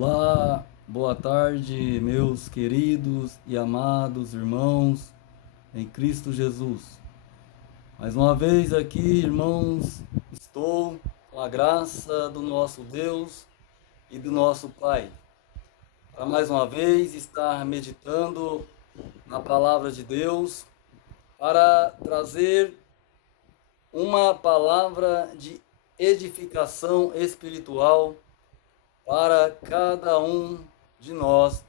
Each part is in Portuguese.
Olá, boa tarde, meus queridos e amados irmãos em Cristo Jesus. Mais uma vez aqui, irmãos, estou com a graça do nosso Deus e do nosso Pai, para mais uma vez estar meditando na palavra de Deus, para trazer uma palavra de edificação espiritual para cada um de nós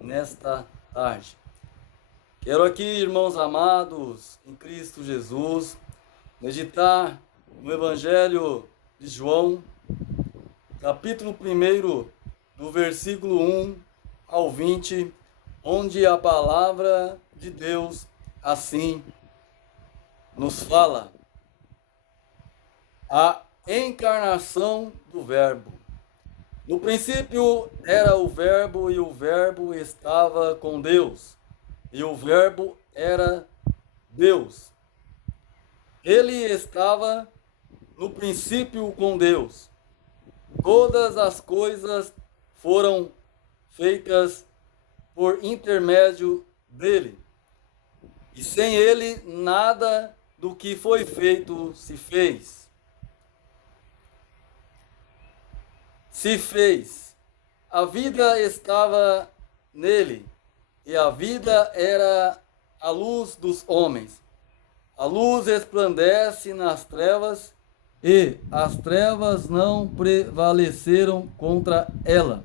nesta tarde. Quero aqui, irmãos amados, em Cristo Jesus, meditar no Evangelho de João, capítulo 1, do versículo 1 ao 20, onde a palavra de Deus assim nos fala. A encarnação do Verbo. No princípio era o Verbo, e o Verbo estava com Deus, e o Verbo era Deus. Ele estava no princípio com Deus. Todas as coisas foram feitas por intermédio dele. E sem ele, nada do que foi feito se fez. A vida estava nele, e a vida era a luz dos homens. A luz resplandece nas trevas, e as trevas não prevaleceram contra ela.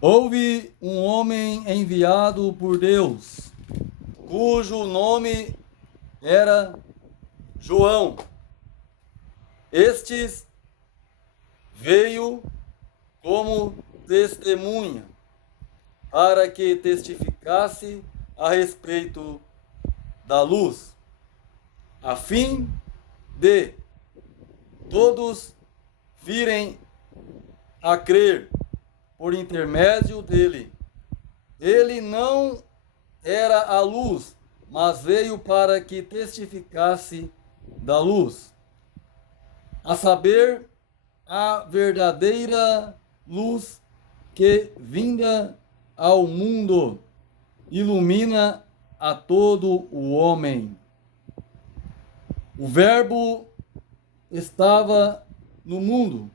Houve um homem enviado por Deus, cujo nome era João. Estes veio como testemunha, para que testificasse a respeito da luz, a fim de todos virem a crer por intermédio dele. Ele não era a luz, mas veio para que testificasse da luz, a saber, a verdadeira luz que, vinda ao mundo, ilumina a todo o homem. O Verbo estava no mundo.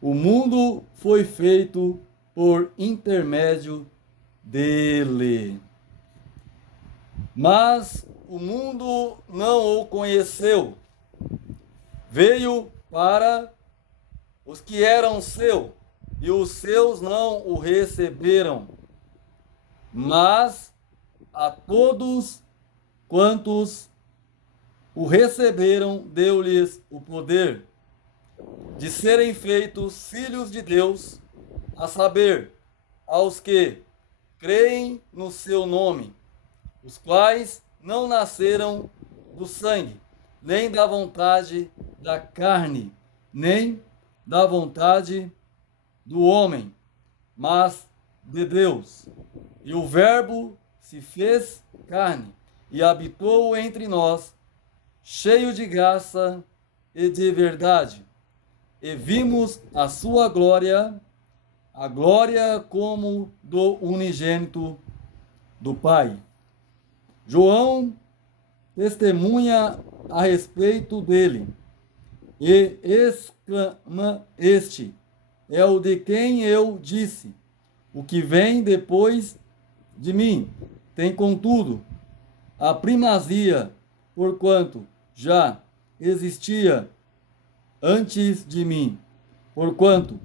O mundo foi feito por intermédio dele. Mas o mundo não o conheceu. Veio para os que eram seus, e os seus não o receberam. Mas a todos quantos o receberam, deu-lhes o poder de serem feitos filhos de Deus, a saber, aos que creem no seu nome, os quais não nasceram do sangue, nem da vontade da carne, nem da vontade do homem, mas de Deus. E o Verbo se fez carne e habitou entre nós, cheio de graça e de verdade. E vimos a sua glória, a glória como do unigênito do Pai. João testemunha a respeito dele e exclama: este é o de quem eu disse, o que vem depois de mim tem contudo a primazia, porquanto já existia antes de mim. Porquanto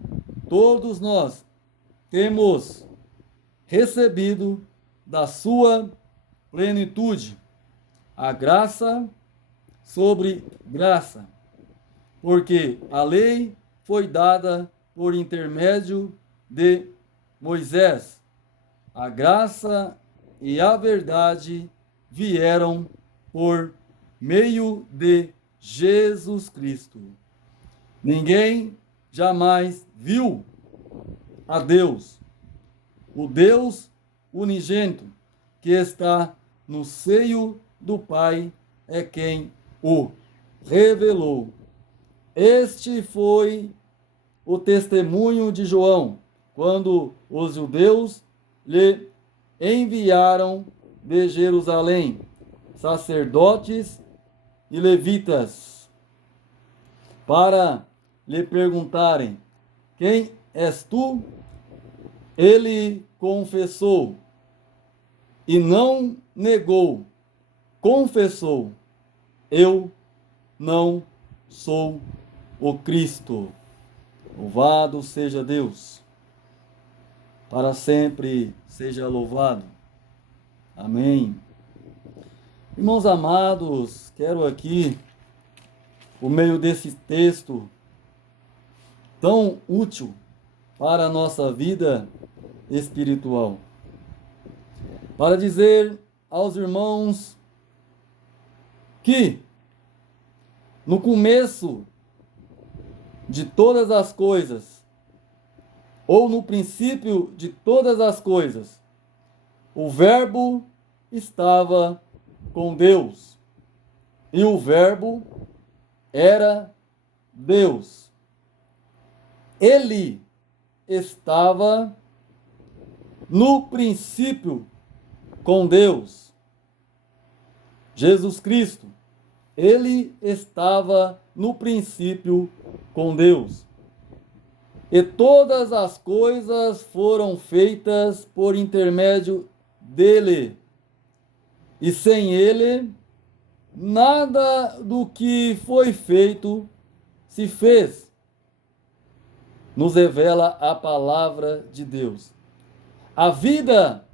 todos nós temos recebido da sua plenitude a graça sobre graça, porque a lei foi dada por intermédio de Moisés. A graça e a verdade vieram por meio de Jesus Cristo. Ninguém jamais viu a Deus, o Deus unigênito que está no seio do Pai é quem o revelou. Este foi o testemunho de João, quando os judeus lhe enviaram de Jerusalém sacerdotes e levitas para lhe perguntarem: quem és tu? Ele confessou e não negou, confessou: eu não sou o Cristo. Louvado seja Deus, para sempre seja louvado. Amém. Irmãos amados, quero aqui, por meio desse texto tão útil para a nossa vida espiritual, para dizer aos irmãos que no começo de todas as coisas, ou no princípio de todas as coisas, o Verbo estava com Deus, e o Verbo era Deus. Ele estava no princípio com Deus. Jesus Cristo, ele estava no princípio com Deus. E todas as coisas foram feitas por intermédio dele. E sem ele, nada do que foi feito se fez. Nos revela a palavra de Deus. A vida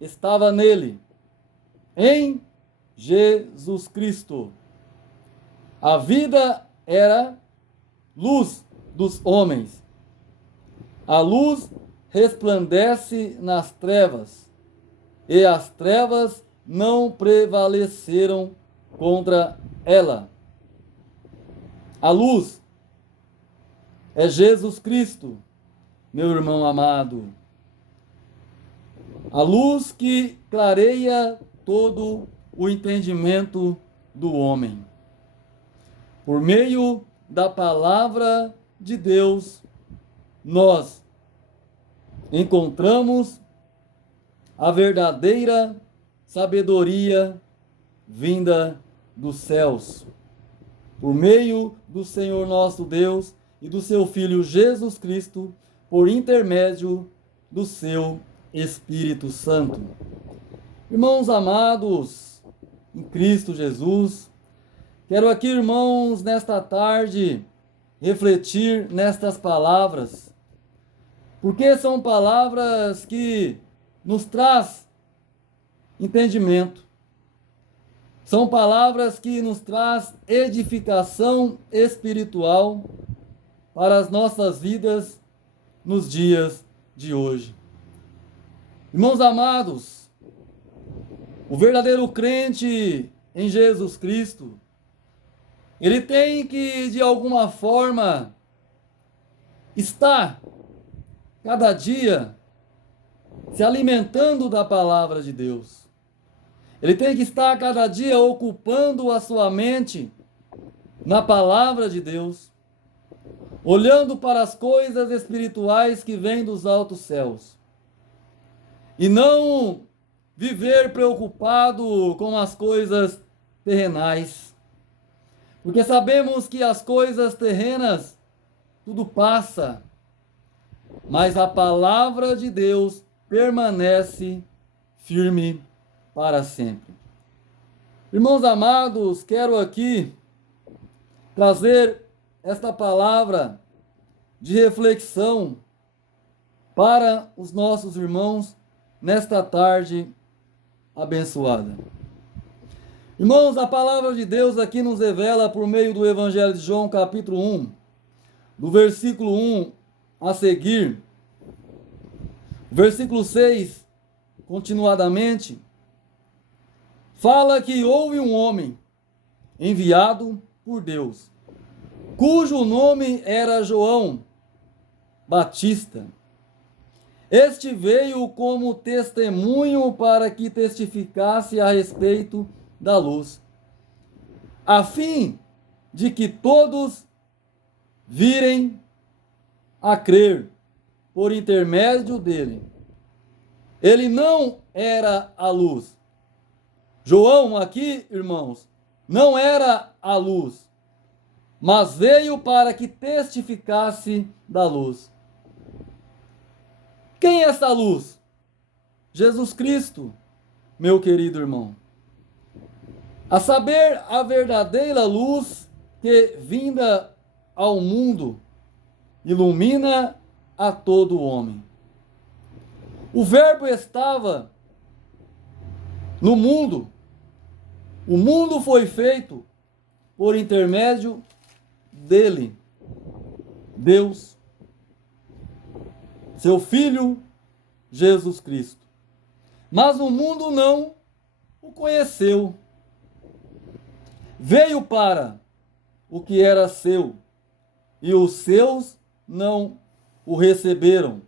estava nele, em Jesus Cristo. A vida era luz dos homens. A luz resplandece nas trevas, e as trevas não prevaleceram contra ela. A luz é Jesus Cristo, meu irmão amado. A luz que clareia todo o entendimento do homem. Por meio da palavra de Deus, nós encontramos a verdadeira sabedoria vinda dos céus. Por meio do Senhor nosso Deus e do seu Filho Jesus Cristo, por intermédio do seu Espírito Santo. Irmãos amados em Cristo Jesus, quero aqui, irmãos, nesta tarde, refletir nestas palavras, porque são palavras que nos traz entendimento, são palavras que nos traz edificação espiritual para as nossas vidas nos dias de hoje. Irmãos amados, o verdadeiro crente em Jesus Cristo, ele tem que, de alguma forma, estar cada dia se alimentando da palavra de Deus. Ele tem que estar cada dia ocupando a sua mente na palavra de Deus, olhando para as coisas espirituais que vêm dos altos céus. E não viver preocupado com as coisas terrenais. Porque sabemos que as coisas terrenas, tudo passa. Mas a palavra de Deus permanece firme para sempre. Irmãos amados, quero aqui trazer esta palavra de reflexão para os nossos irmãos nesta tarde abençoada. Irmãos, a palavra de Deus aqui nos revela por meio do Evangelho de João, capítulo 1, do versículo 1 a seguir, versículo 6, continuadamente, fala que houve um homem enviado por Deus, cujo nome era João Batista. Este veio como testemunho para que testificasse a respeito da luz, a fim de que todos virem a crer por intermédio dele. Ele não era a luz. João aqui, irmãos, não era a luz, mas veio para que testificasse da luz. Quem é essa luz? Jesus Cristo, meu querido irmão. A saber, a verdadeira luz que, vinda ao mundo, ilumina a todo homem. O Verbo estava no mundo. O mundo foi feito por intermédio dele, Deus, seu Filho, Jesus Cristo. Mas o mundo não o conheceu. Veio para o que era seu, e os seus não o receberam,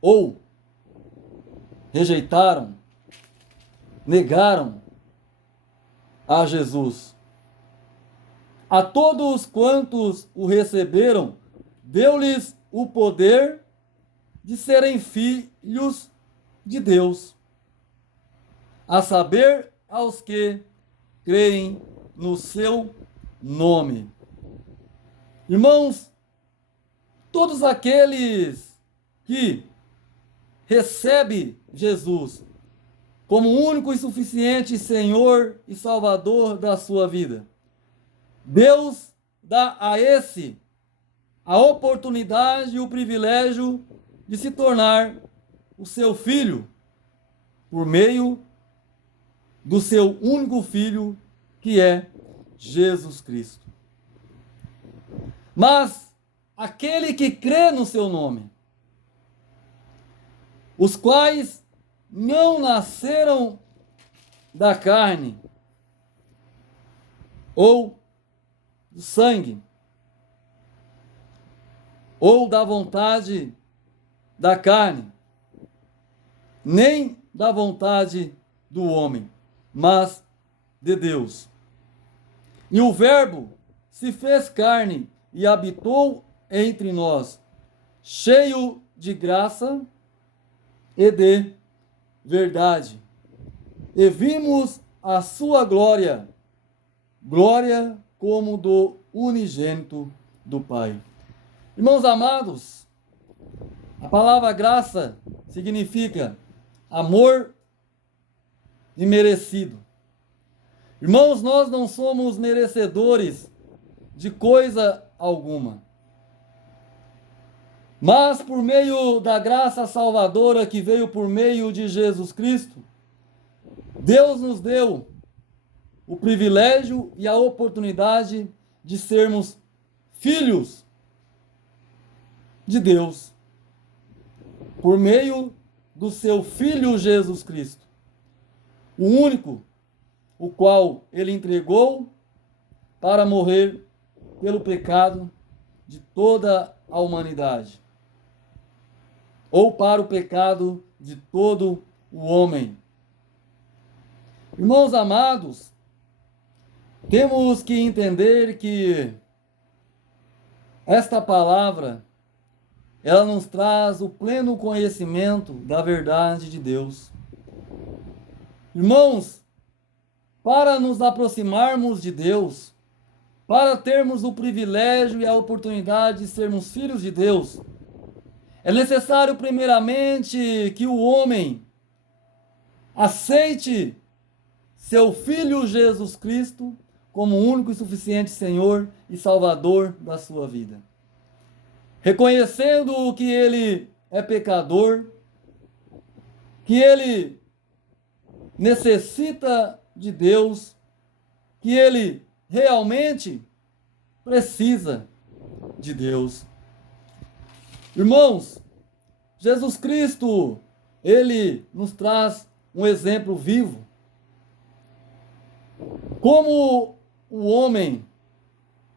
ou rejeitaram, negaram a Jesus. A todos quantos o receberam, deu-lhes o poder de serem filhos de Deus, a saber, aos que creem no seu nome. Irmãos, todos aqueles que recebem Jesus como único e suficiente Senhor e Salvador da sua vida, Deus dá a esse a oportunidade e o privilégio de se tornar o seu filho por meio do seu único filho, que é Jesus Cristo. Mas aquele que crê no seu nome, os quais não nasceram da carne ou do sangue, ou da vontade da carne, nem da vontade do homem, mas de Deus. E o Verbo se fez carne e habitou entre nós, cheio de graça e de verdade. E vimos a sua glória, glória como do unigênito do Pai. Irmãos amados, a palavra graça significa amor imerecido. Irmãos, nós não somos merecedores de coisa alguma. Mas por meio da graça salvadora que veio por meio de Jesus Cristo, Deus nos deu o privilégio e a oportunidade de sermos filhos de Deus, por meio do seu Filho Jesus Cristo, o único, o qual ele entregou para morrer pelo pecado de toda a humanidade, ou para o pecado de todo o homem. Irmãos amados, temos que entender que esta palavra, ela nos traz o pleno conhecimento da verdade de Deus. Irmãos, para nos aproximarmos de Deus, para termos o privilégio e a oportunidade de sermos filhos de Deus, é necessário primeiramente que o homem aceite seu Filho Jesus Cristo como o único e suficiente Senhor e Salvador da sua vida. Reconhecendo que ele é pecador, que ele necessita de Deus, que ele realmente precisa de Deus. Irmãos, Jesus Cristo, ele nos traz um exemplo vivo. Como o homem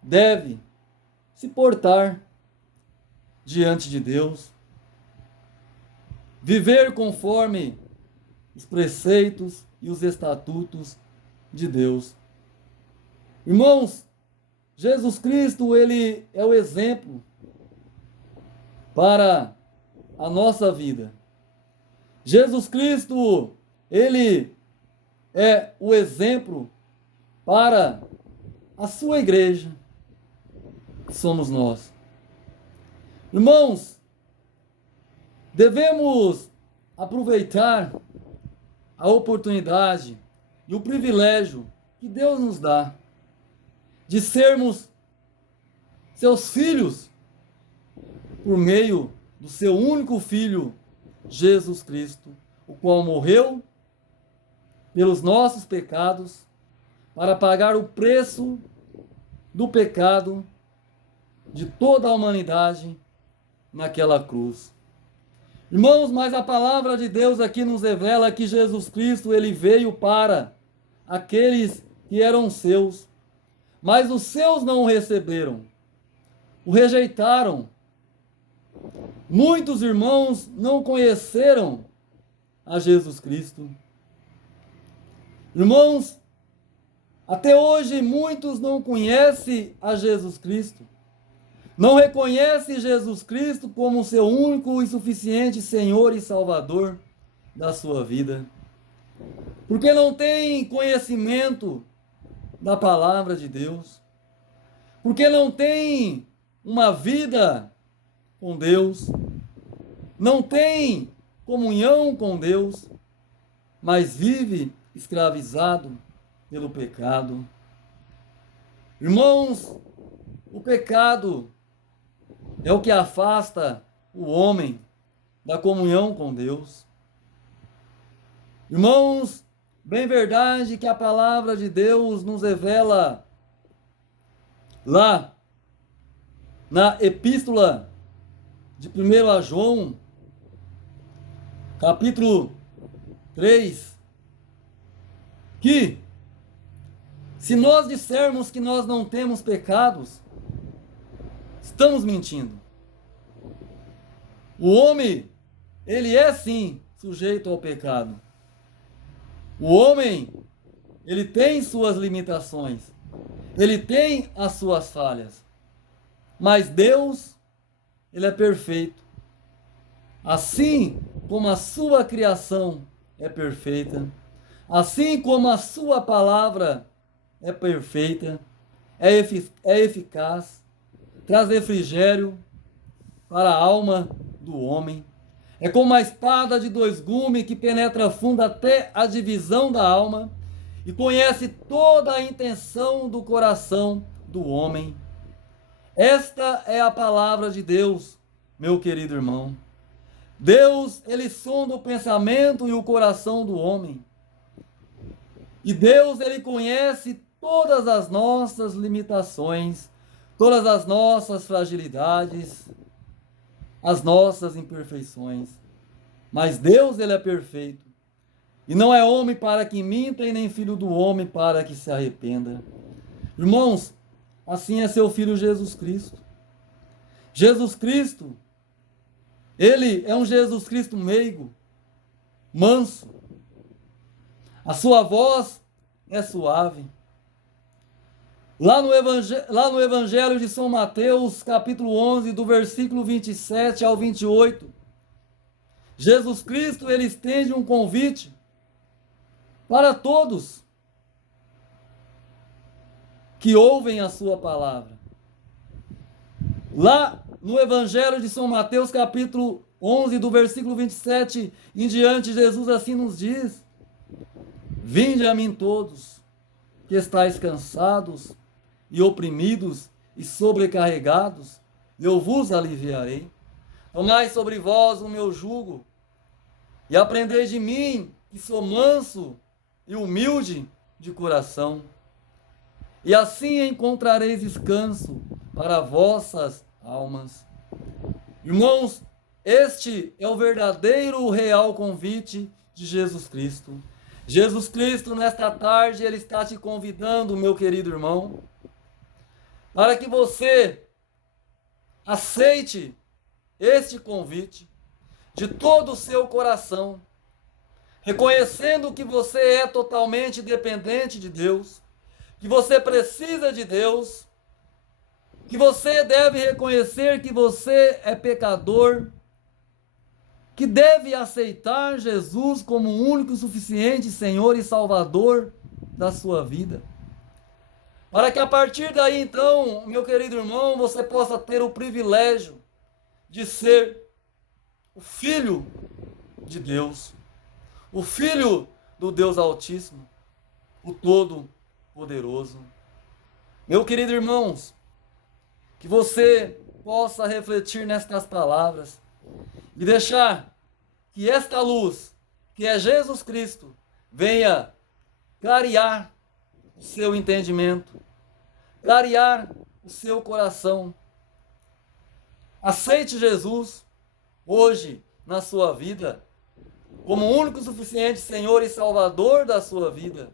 deve se portar diante de Deus, viver conforme os preceitos e os estatutos de Deus. Irmãos, Jesus Cristo, ele é o exemplo para a nossa vida. Jesus Cristo, ele é o exemplo para a sua igreja, que somos nós. Irmãos, devemos aproveitar a oportunidade e o privilégio que Deus nos dá de sermos seus filhos por meio do seu único Filho, Jesus Cristo, o qual morreu pelos nossos pecados para pagar o preço do pecado de toda a humanidade naquela cruz. Irmãos, mas a palavra de Deus aqui nos revela que Jesus Cristo, ele veio para aqueles que eram seus, mas os seus não o receberam, o rejeitaram. Muitos irmãos não conheceram a Jesus Cristo. Irmãos, até hoje muitos não conhecem a Jesus Cristo. Não reconhecem Jesus Cristo como seu único e suficiente Senhor e Salvador da sua vida. Porque não tem conhecimento da palavra de Deus. Porque não tem uma vida com Deus. Não tem comunhão com Deus, mas vive escravizado pelo pecado. Irmãos, o pecado é o que afasta o homem da comunhão com Deus. Irmãos, bem verdade que a palavra de Deus nos revela lá na epístola de 1 João, capítulo 3, que se nós dissermos que nós não temos pecados, estamos mentindo. O homem, ele é sim sujeito ao pecado. O homem, ele tem suas limitações. Ele tem as suas falhas. Mas Deus, ele é perfeito. Assim como a sua criação é perfeita, assim como a sua palavra é perfeita, é eficaz, traz refrigério para a alma do homem. É como a espada de dois gumes que penetra fundo até a divisão da alma e conhece toda a intenção do coração do homem. Esta é a palavra de Deus, meu querido irmão. Deus, ele sonda o pensamento e o coração do homem. E Deus, ele conhece todas as nossas limitações, todas as nossas fragilidades, as nossas imperfeições. Mas Deus, ele é perfeito. E não é homem para que minta e nem filho do homem para que se arrependa. Irmãos, assim é seu Filho Jesus Cristo. Jesus Cristo, ele é um Jesus Cristo meigo, manso. A sua voz é suave. Lá no Evangelho de São Mateus, capítulo 11, do versículo 27 ao 28, Jesus Cristo, ele estende um convite para todos que ouvem a sua palavra. Lá no Evangelho de São Mateus, capítulo 11, do versículo 27 em diante, Jesus assim nos diz: Vinde a mim todos, que estáis cansados e oprimidos e sobrecarregados, e eu vos aliviarei. Tomai sobre vós o meu jugo, e aprendei de mim, que sou manso e humilde de coração. E assim encontrareis descanso para vossas almas. Irmãos, este é o verdadeiro, real convite de Jesus Cristo. Jesus Cristo, nesta tarde, ele está te convidando, meu querido irmão, para que você aceite este convite de todo o seu coração, reconhecendo que você é totalmente dependente de Deus, que você precisa de Deus, que você deve reconhecer que você é pecador, que deve aceitar Jesus como o único e suficiente Senhor e Salvador da sua vida. Para que a partir daí, então, meu querido irmão, você possa ter o privilégio de ser o Filho de Deus, o Filho do Deus Altíssimo, o Todo-Poderoso. Meu querido irmãos, que você possa refletir nestas palavras e deixar que esta luz, que é Jesus Cristo, venha clarear o seu entendimento, clarear o seu coração. Aceite Jesus hoje na sua vida como o único e suficiente Senhor e Salvador da sua vida.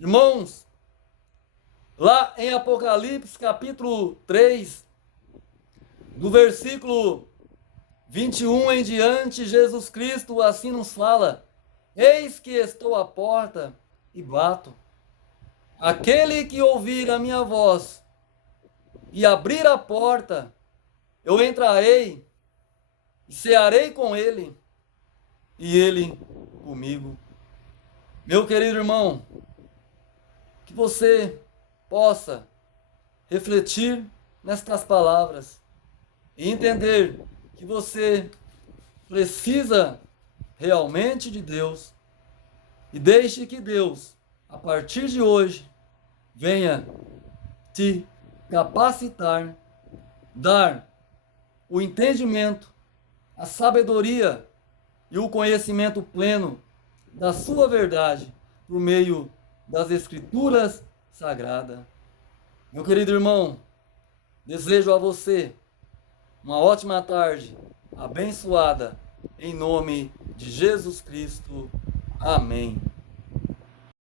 Irmãos, lá em Apocalipse capítulo 3, do versículo 21 em diante, Jesus Cristo assim nos fala: eis que estou à porta e bato. Aquele que ouvir a minha voz e abrir a porta, eu entrarei e cearei com ele e ele comigo. Meu querido irmão, que você possa refletir nestas palavras e entender que você precisa realmente de Deus e deixe que Deus, a partir de hoje, venha te capacitar, dar o entendimento, a sabedoria e o conhecimento pleno da sua verdade por meio das Escrituras Sagradas. Meu querido irmão, desejo a você uma ótima tarde, abençoada, em nome de Jesus Cristo. Amém.